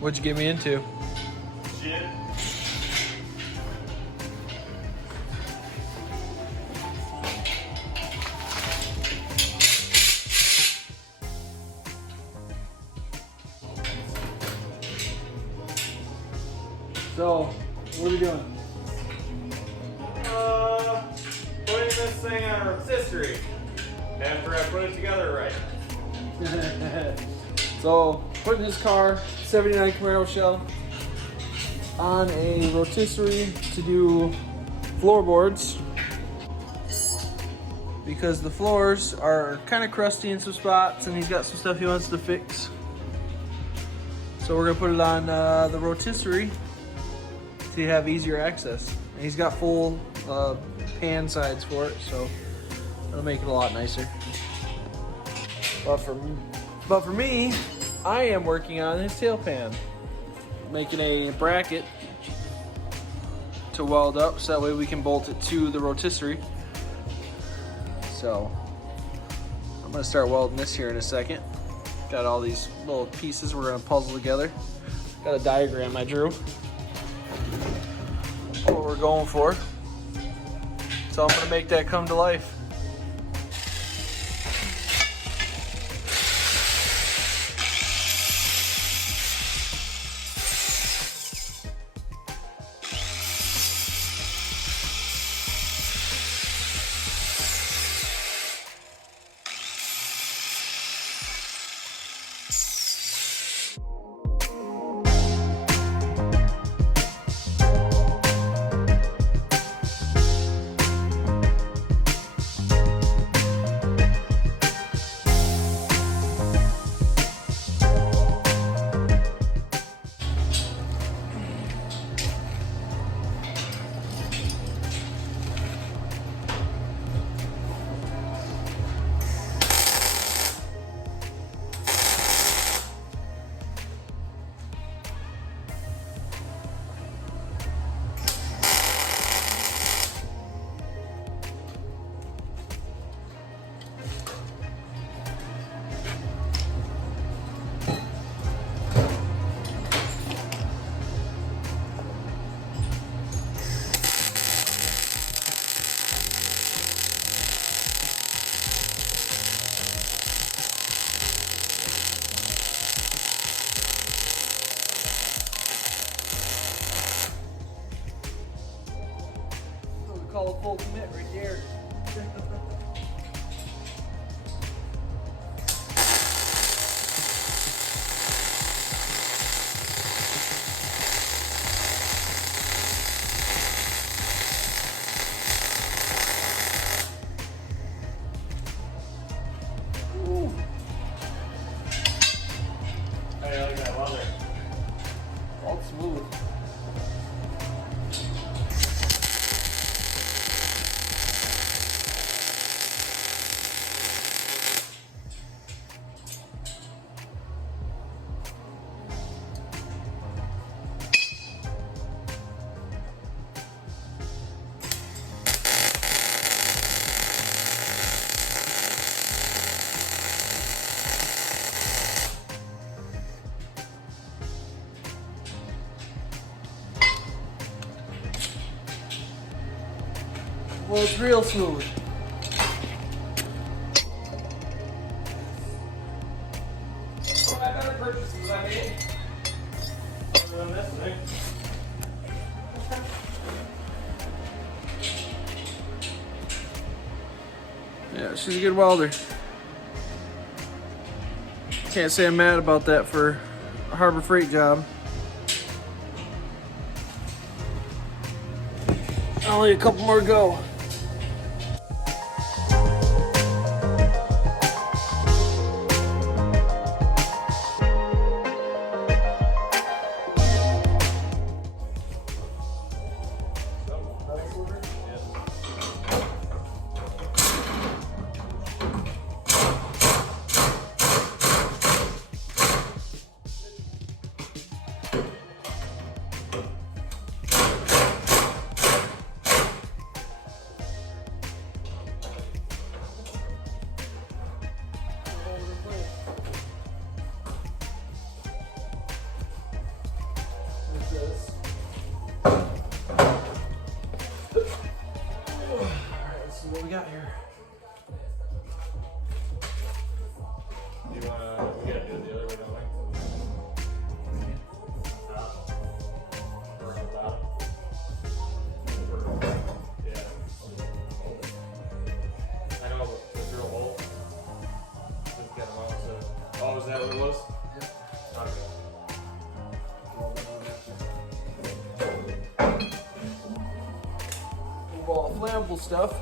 What'd you get me into? Shit. So, what are we doing? Putting this thing on a rotisserie after I put it together right. So, putting this car, 79 Camaro shell, on a rotisserie to do floorboards because the floors are kind of crusty in some spots and he's got some stuff he wants to fix. So we're gonna put it on the rotisserie to have easier access. And he's got full pan sides for it, so it'll make it a lot nicer. But for me, I am working on his tail pan, making a bracket to weld up so that way we can bolt it to the rotisserie. So I'm gonna start welding this here in a second. Got all these little pieces we're gonna puzzle together. Got a diagram I drew. What we're going for. So I'm gonna make that come to life. Call a full commit right there. Ooh. Hey, look at that welder. All smooth. Well, it's real smooth. What I better purchases I made? Other than this thing. Yeah, she's a good welder. Can't say I'm mad about that for a Harbor Freight job. Only a couple more to go. close? Yep. Okay. Move all the flammable stuff.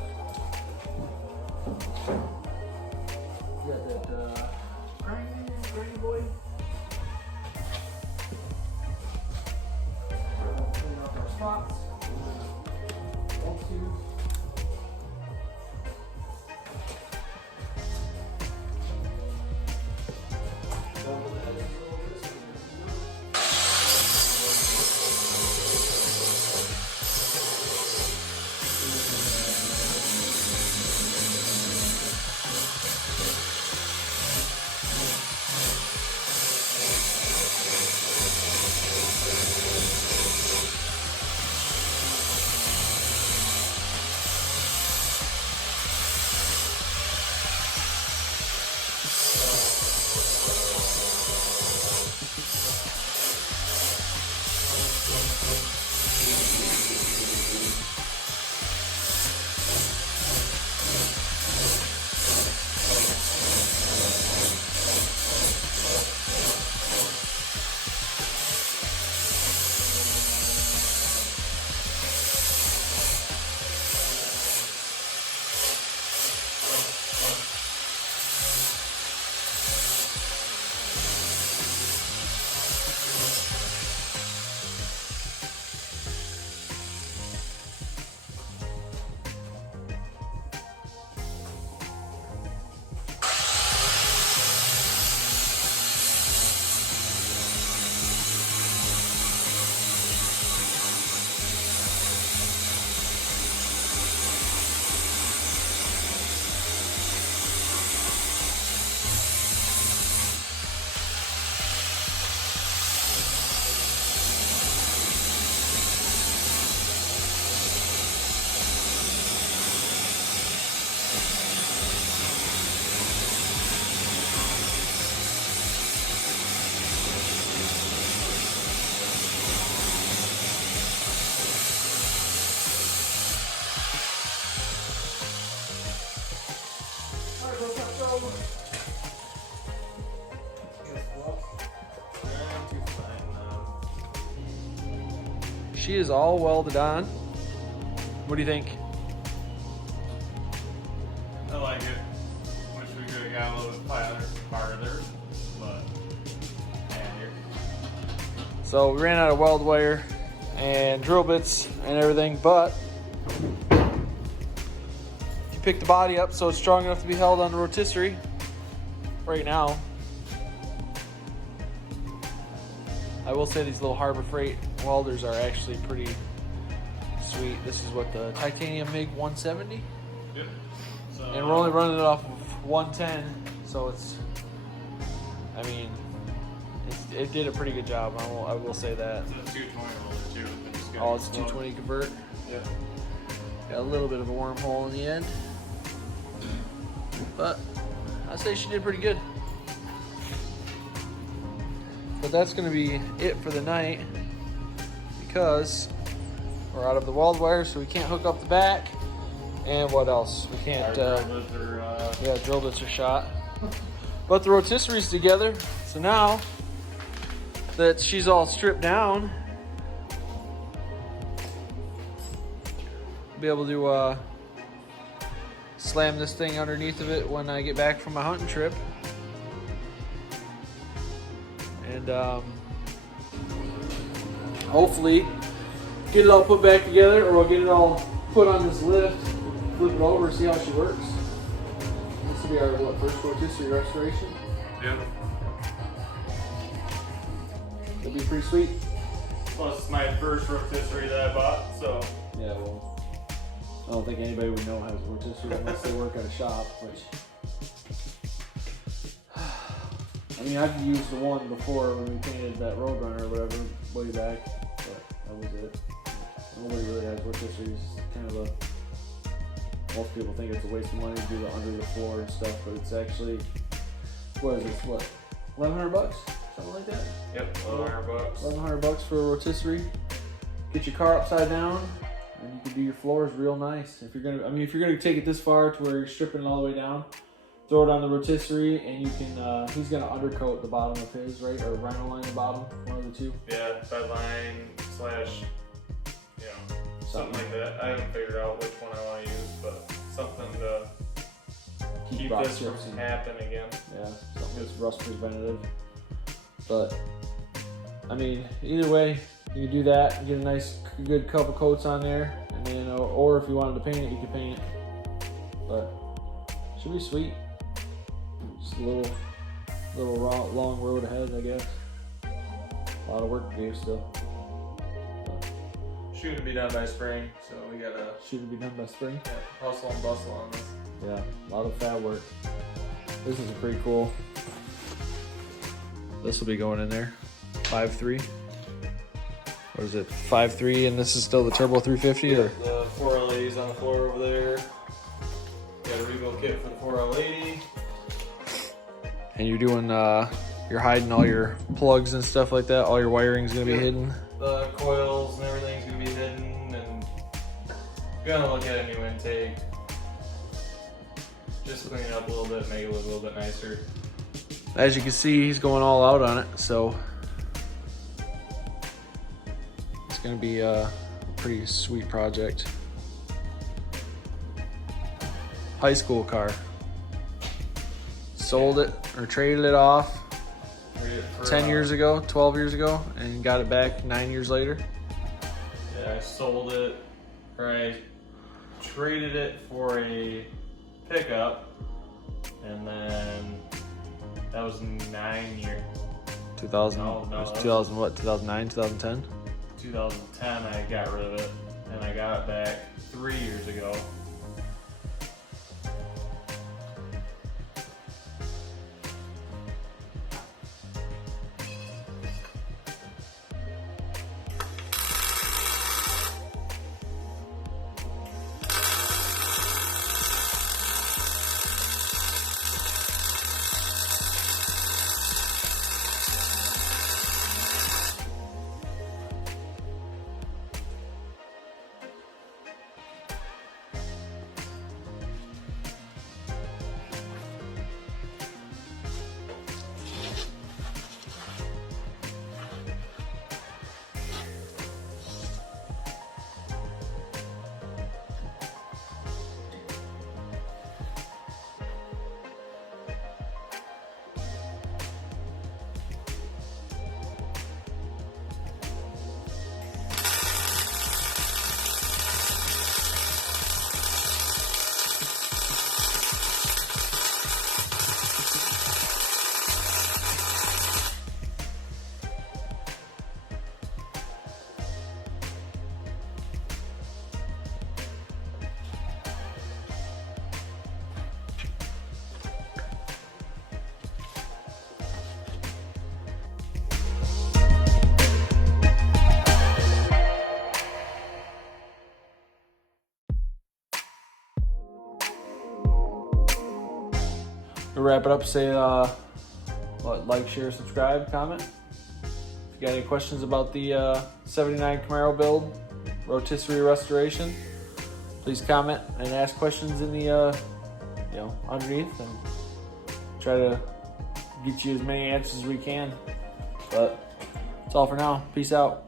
You got that granny boy. Clean up our spots. Those two. She is all welded on. What do you think? I like it. Wish we could have got a little bit farther, but yeah, here. So we ran out of weld wire and drill bits and everything, but you pick the body up so it's strong enough to be held on the rotisserie right now. I will say these little Harbor Freight welders are actually pretty sweet. This is what, the titanium MIG 170? Yep. So, And we're only running it off of 110, so it's, I mean, it did a pretty good job. I will say that. It's a 220 roller too. Oh, it's 220 convert. Yeah. Got a little bit of a wormhole in the end, but I'd say she did pretty good. But that's going to be it for the night because we're out of the weld wire, so we can't hook up the back. And what else? We can't. Yeah, drill bits are shot. But the rotisserie's together, so now that she's all stripped down, I'll be able to slam this thing underneath of it when I get back from my hunting trip. And hopefully get it all put back together, or I'll get it all put on this lift, flip it over, see how she works. This will be our first rotisserie restoration. Yep. It'll be pretty sweet. Plus, it's my first rotisserie that I bought, so. Yeah, well, I don't think anybody would know how to rotisserie unless they work at a shop, which, I mean, I've used the one before when we painted that Roadrunner or whatever way back, but that was it. Nobody really has rotisseries. It's kind of most people think it's a waste of money to do the under the floor and stuff, but it's actually, what is it, what, $1,100? Something like that? Yep, $1,100. $1,100 for a rotisserie. Get your car upside down, and you can do your floors real nice. If you're gonna take it this far to where you're stripping it all the way down, throw it on the rotisserie, and you can. He's gonna undercoat the bottom of his, right, or rhino line the bottom, one of the two. Yeah, bed line slash, something like that. I haven't figured out which one I want to use, but something to keep this from happening again. Yeah, something that's rust preventative. But I mean, either way, you can do that. You get a nice, good couple coats on there, and then, or if you wanted to paint it, you could paint it. But should be sweet. Just a little long road ahead, I guess. A lot of work to do still. Shoot to be done by spring, so we gotta shoot to be done by spring. Yeah, hustle and bustle on this. Yeah, a lot of fab work. This is pretty cool. This will be going in there. 5.3. What is it? 5.3, and this is still the turbo 350, or the 4L80's on the floor over there. Got a rebuild kit for the 4L80. And you're doing, you're hiding all your plugs and stuff like that. All your wiring's gonna be hidden. The coils and everything's gonna be hidden, and gonna look at a new intake. Just clean it up a little bit, make it look a little bit nicer. As you can see, he's going all out on it, so it's gonna be a pretty sweet project. High school car. Sold it or traded it off 10 years ago, 12 years ago, and got it back 9 years later. Yeah, I sold it, or I traded it for a pickup, and then that was 9 years. 2000, No, it was 2000 what, 2009, 2010? 2010 I got rid of it, and I got it back 3 years ago. To wrap it up, say like, share, subscribe, comment. If you got any questions about the 79 Camaro build, rotisserie restoration, please comment and ask questions in the underneath, and try to get you as many answers as we can. But that's all for now. Peace out.